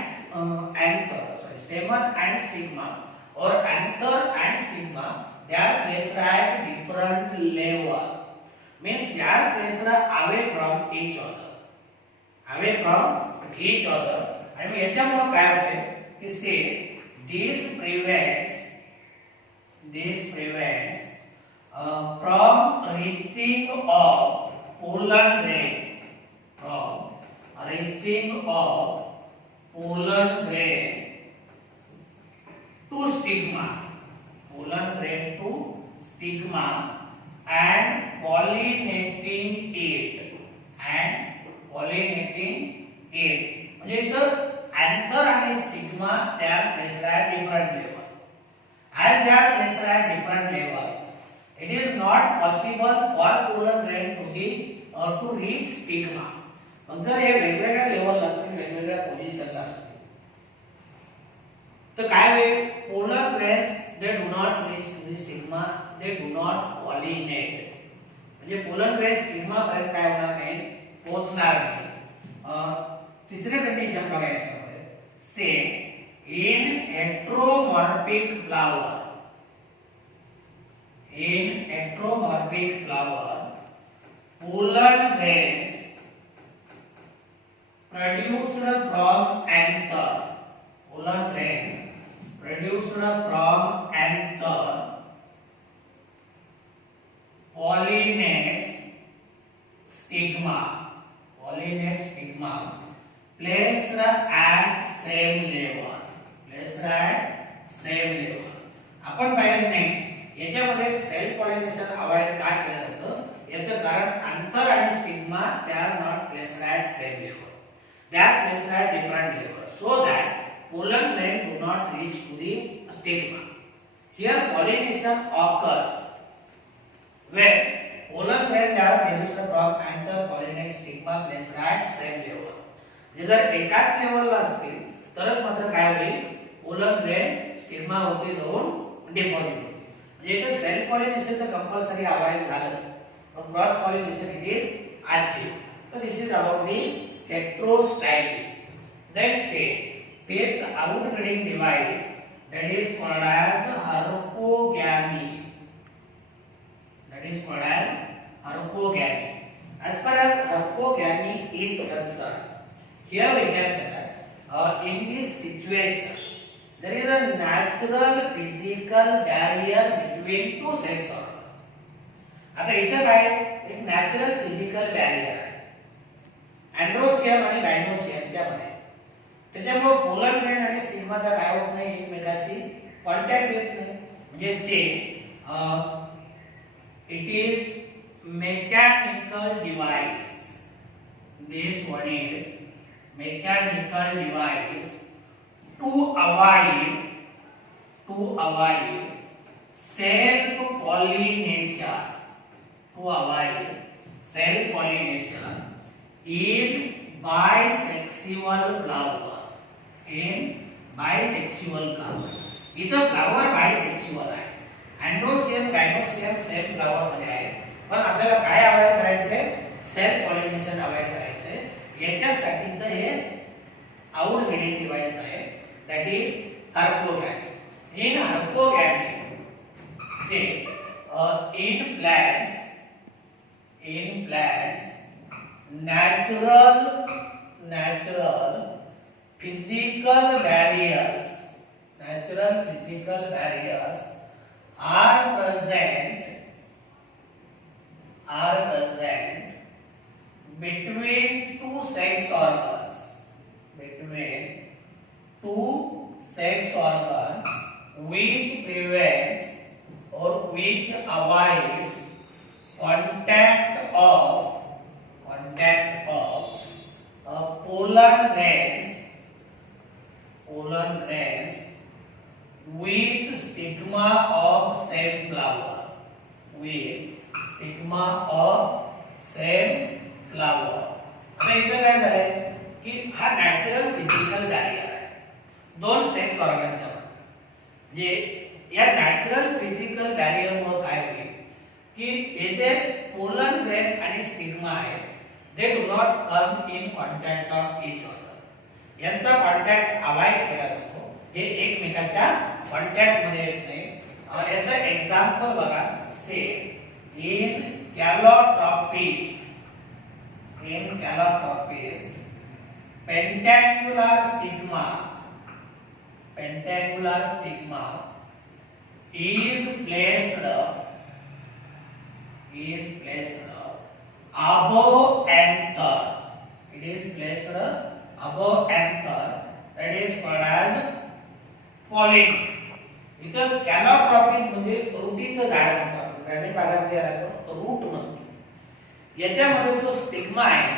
stigma or anther and stigma they are placed at different level, means they are placed away from each other. आणि याच्यामुळे काय होते की से this prevents from reaching of pollen grain from reaching of pollen grain to stigma, pollen grain to stigma and pollinating it म्हणजे इथं anther आणि stigma they are placed at different level. As they are placed at different level, it is not possible for pollen grain to reach stigma. मग जर हे वेगवेगळ्या लेवलला असतील, वेगवेगळ्या पोझिशनला असतील, तर काय होईल? pollen grains they do not reach to the stigma, they do not pollinate. म्हणजे pollen grains stigma पर्यंत काय होणार नाही, पोहोचणार नाही. तिसरी कंडिशन बघा याच्यामध्ये, से in heteromorphic flower pollen grains produced from anther pollinates stigma placed at same level. आपण पाहिलं नाही याच्यामध्ये सेल्फ पॉलिनेशन अवॉइड का केलं जातं, याचं कारण अंतर आणि stigma they are not placed at same level, they are placed at different level, so that pollen grain do not reach to the stigma. Here pollination occurs when pollen grain they are produced from anther pollinate stigma placed at same level. जर एकाच लेवलला असतील तरच मात्र काय होईल, pollen grain stigma होती जाऊन डिपॉझिट होते. म्हणजे इथे सेल्फ पॉलिनेशन तर कंपल्सरी अवॉइड झालंच, पण cross pollination it is achieved. So this is about the heterostyle. Then say fifth outbreeding device that is called as herpogamy. As far as herpogamy is concerned, here we can say that in this situation there is a natural physical barrier between two sex organs. आता इथे काय एक natural physical barrier आहे अँड्रोसियम आणि गायनोसियमच्या मध्ये, त्याच्यामुळे pollen grain आणि स्टिग्माचा काय होत नाही, एकमेकांशी कॉन्टॅक्ट येत नाही. म्हणजे से it is mechanical device, this one is mechanical device to avoid self pollination in bisexual flower. इथं फ्लावर बायसेक्सुअल आहे, अँड्रोसियम गायनोसियम सेम फ्लावर मध्ये आहे, पण आपल्याला काय अवॉइड करायचंय, सेल्फ पॉलिनेशन अवॉइड करायचंय. याच्यासाठीचं हे आउटब्रीडिंग डिव्हाइस आहे, that is herpogamy. In herpogamy, say in plants natural physical barriers are present between two sex organs, which prevents or which avoids contact of pollen grains with stigma of same flower. आता इथं काय झालंय की हा natural physical barrier आहे दोन sex ऑर्गनच्या मध्ये. म्हणजे या नॅचरल फिजिकल बॅरियर मुळे काय होईल की हे जे पोलन ग्रेन आणि स्टिग्मा आहे they do not come in contact of each other. यांचा कॉन्टॅक्ट अवॉइड केला जातो, हे एकमेकांच्या कॉन्टॅक्ट मध्ये येत नाही. याचं एक्झाम्पल बघा, से इन कॅलोट्रॉपिस pentacular stigma is placed above anther it is placed above anther, that is called as pollen. इथं कॅनॉट्रॉपिस म्हणजे रूटीचं झाड म्हणतो आपण, ग्रामीण भागामध्ये आपण रूट म्हणतो. याच्यामध्ये जो स्टिग्मा आहे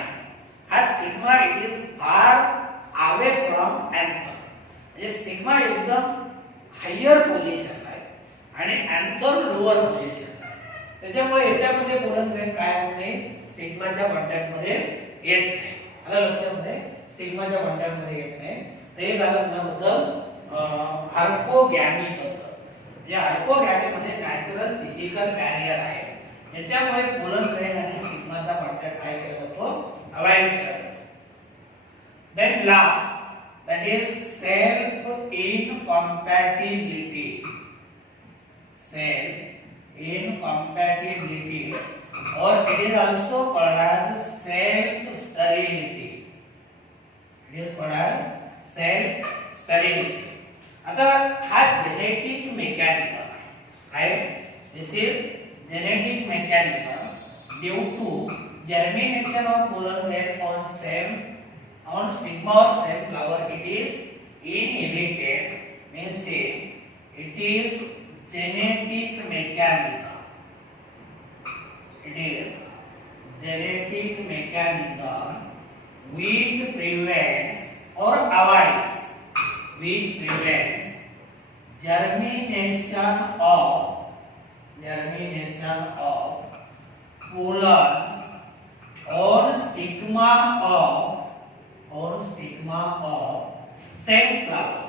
हा stigma it is far away from anther, म्हणजे स्टिग्मा एकदम हायर पोझिशन आहे आणि अँथर लोअर पोझिशन आहे. त्याच्यामुळे याच्यामध्ये पोलन ग्रेन काय होत नाही, स्टिग्माच्या कॉन्टॅक्ट मध्ये येत नाही. आलं लक्षामध्ये, स्टिग्माच्या कॉन्टॅक्ट मध्ये येत नाही. ते झालं पुन्हा हार्पोगॅमी पद्धत. या हार्पोगॅमी मध्ये नॅचरल फिजिकल बॅरियर आहे, याच्यामुळे पोलन ग्रेन आणि स्टिग्माचा कॉन्टॅक्ट काय केला जातो, अवॉइड केला जातो. Then last that is self incompatibility. Self incompatibility or it is also called as self sterility. It is called as self sterility. आता हा जेनेटिक मेकॅनिझम आहे. काय? This is genetic mechanism due to germination of pollen grain on stigma or same flower. It is inhibited, means say it is genetic mechanism. It is genetic mechanism which prevents or avoids, which prevents germination of pollens on stigma of same flower.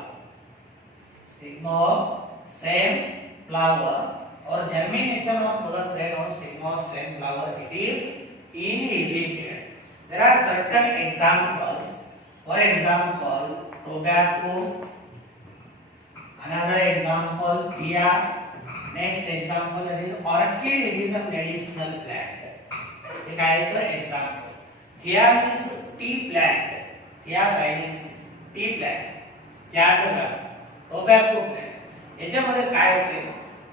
Stigma of same flower or germination of pollen grain on stigma of same flower, it is inhibited. There are certain examples. For example, tobacco. Another example, thea. Next example, that is orchid. It is a medicinal plant. एक आहे तो example. Thea means tea plant. Thea sinensis, tea plant. चहाचं झाड. Tobacco plant. याच्यामध्ये काय होते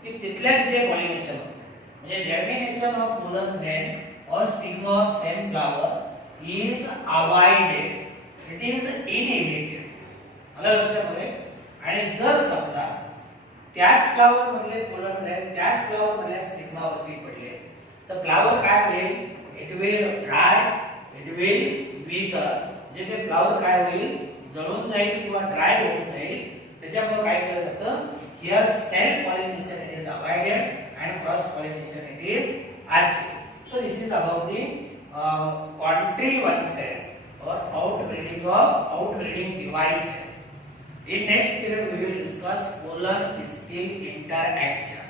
की तिथल्या तिथे पॉलिनेशन होते. म्हणजे germination of pollen grain or stigma of same flower is avoided. It is inhibited. आलं लक्षामध्ये. आणि जर समजा त्याच फ्लावर मधले पोलन ग्रेन त्याच फ्लावर मधल्या स्टिग्मा वरती पडले तर फ्लावर काय होईल, it will dry, it will wither. म्हणजे ते फ्लावर काय होईल, जळून जाईल किंवा ड्राय होऊन जाईल. त्याच्यामुळे काय केलं जातं, here self pollination it is avoided and cross pollination it is achieved. So this is about the contrivances or outbreeding devices. In next period we will discuss pollen pistil interaction.